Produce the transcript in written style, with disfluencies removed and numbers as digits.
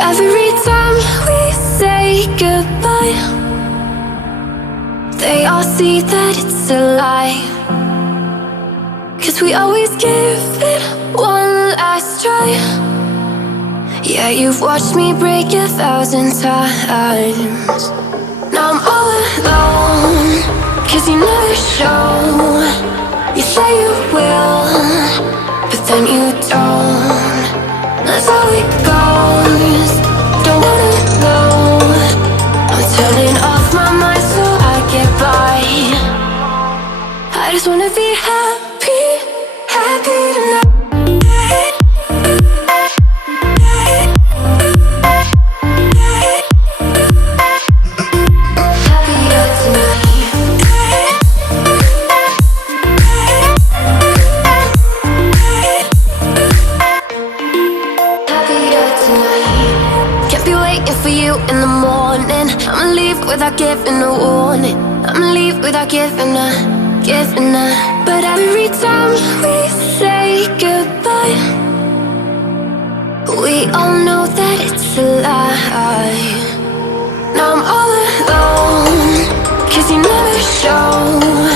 Every time we say goodbye, they all see that it's a lie. 'Cause we always give it one last try. Yeah, you've watched me break 1,000 times. Now I'm all alone, 'cause you never show. You say you will, but then you don't. That's how it goes. Don't wanna know. I'm turning off my mind so I get by. I just wanna be happy, happy tonight. In the morning, I'ma leave without giving a warning. I'ma leave without giving a. But every time we say goodbye, we all know that it's a lie. Now I'm all alone, 'cause you never show.